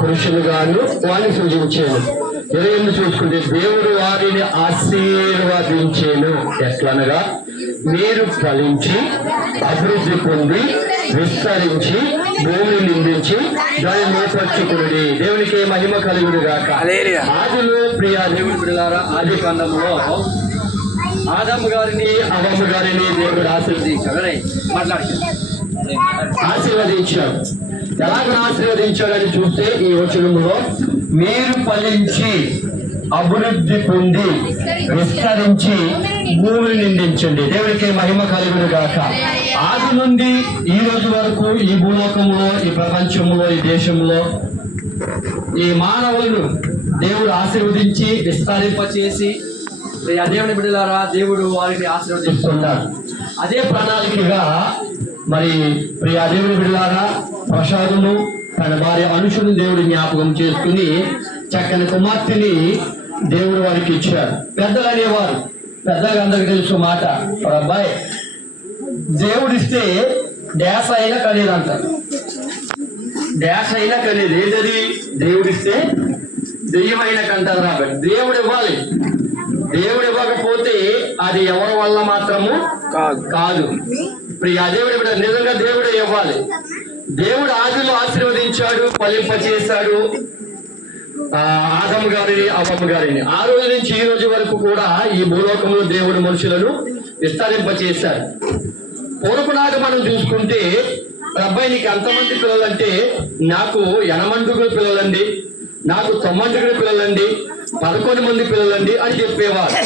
పురుషులుగాను వారిని సూచించాను. 28 చూసుకుంటే దేవుడు వారిని ఆశీర్వదించాను. ఎట్లనగా మీరు ఫలించి అభివృద్ధి పొంది విస్తరించి భూమిని నిందించి దాన్ని మోపరుచుకుని దేవునికి మహిమ కలుగును గాక. ఆదిలో ప్రియా దేవుని బిడ్డలారా, ఆది కాండంలో ఆదమ్మ గారిని అవ్వమ్మ గారిని దేవుడు ఆశీర్వదించాడు. ఎలాగ ఆశీర్వదించాడని చూస్తే ఈ వచనంలో మీరు ఫలించి అభివృద్ధి పొంది విస్తరించి భూమిని నిందించండి. దేవుడికి మహిమ కలుగును గాక. ఆది నుండి ఈ రోజు వరకు ఈ భూలోకంలో, ఈ ప్రపంచంలో, ఈ దేశంలో ఈ మానవులను దేవుడు ఆశీర్వదించి విస్తరింపచేసి దేవుని బిడ్డలారా దేవుడు వారిని ఆశీర్వదిస్తున్నాడు. అదే ప్రణాళికగా మరి ప్రియా దేవుని బిడ్డలారా ప్రసాదును తన భార్య అనుషుని దేవుడు జ్ఞాపకం చేసుకుని చక్కని కుమార్తెని దేవుడు వారికి ఇచ్చాడు. పెద్దలు అనేవారు, పెద్దగా అందరికి తెలుసు మాట, అబ్బాయి దేవుడిస్తే డ్యాస్ అయినా కనేది అంటారు. డ్యాస్ అయినా కనేది ఏదది? దేవుడిస్తే దెయ్యమైనా కంటారు. కాబట్టి దేవుడు ఇవ్వాలి. దేవుడు ఇవ్వకపోతే అది ఎవరి వల్ల మాత్రము కాదు. ప్రియా దేవుడి బిడ్డ నిజంగా దేవుడే ఇవ్వాలి. దేవుడు ఆదిలో ఆశీర్వదించాడు, ఫలింపచేశాడు ఆదమ్మ గారిని అవ్వమ్మ గారిని. ఆ రోజు నుంచి ఈ రోజు వరకు కూడా ఈ భూలోకంలో దేవుడు మనుషులను విస్తరింపచేశాడు. పూర్వపునాడు మనం చూసుకుంటే అబ్బాయి నీకు ఎంతమంది పిల్లలంటే నాకు 80 పిల్లలండి, నాకు 90 పిల్లలండి, 11 మంది పిల్లలండి అని చెప్పేవారు.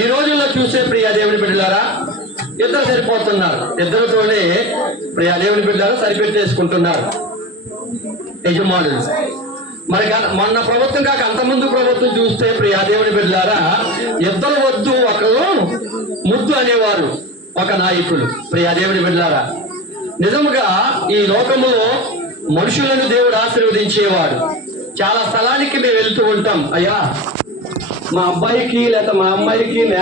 ఈ రోజుల్లో చూసే ప్రియా దేవుని బిడ్డలారా ఇద్దరు సరిపోతున్నారు. ఇద్దరితోనే ప్రియా దేవుని బిడ్డలారా సరిపెట్టేసుకుంటున్నారు యజమానులు. మరి మొన్న ప్రభుత్వం కాక అంతమంది ప్రభుత్వం చూస్తే ప్రియా దేవుని బిడ్డలారా ఇద్దరు వద్దు ఒకరు ముద్దు అనేవారు ఒక నాయకులు. ప్రియా దేవుని బిడ్డలారా నిజముగా ఈ లోకములో మనుషులను దేవుడు ఆశీర్వదించేవాడు. చాలా స్థలానికి మేము వెళ్తూ ఉంటాం. అయ్యా మా అబ్బాయికి లేక మా అమ్మాయికి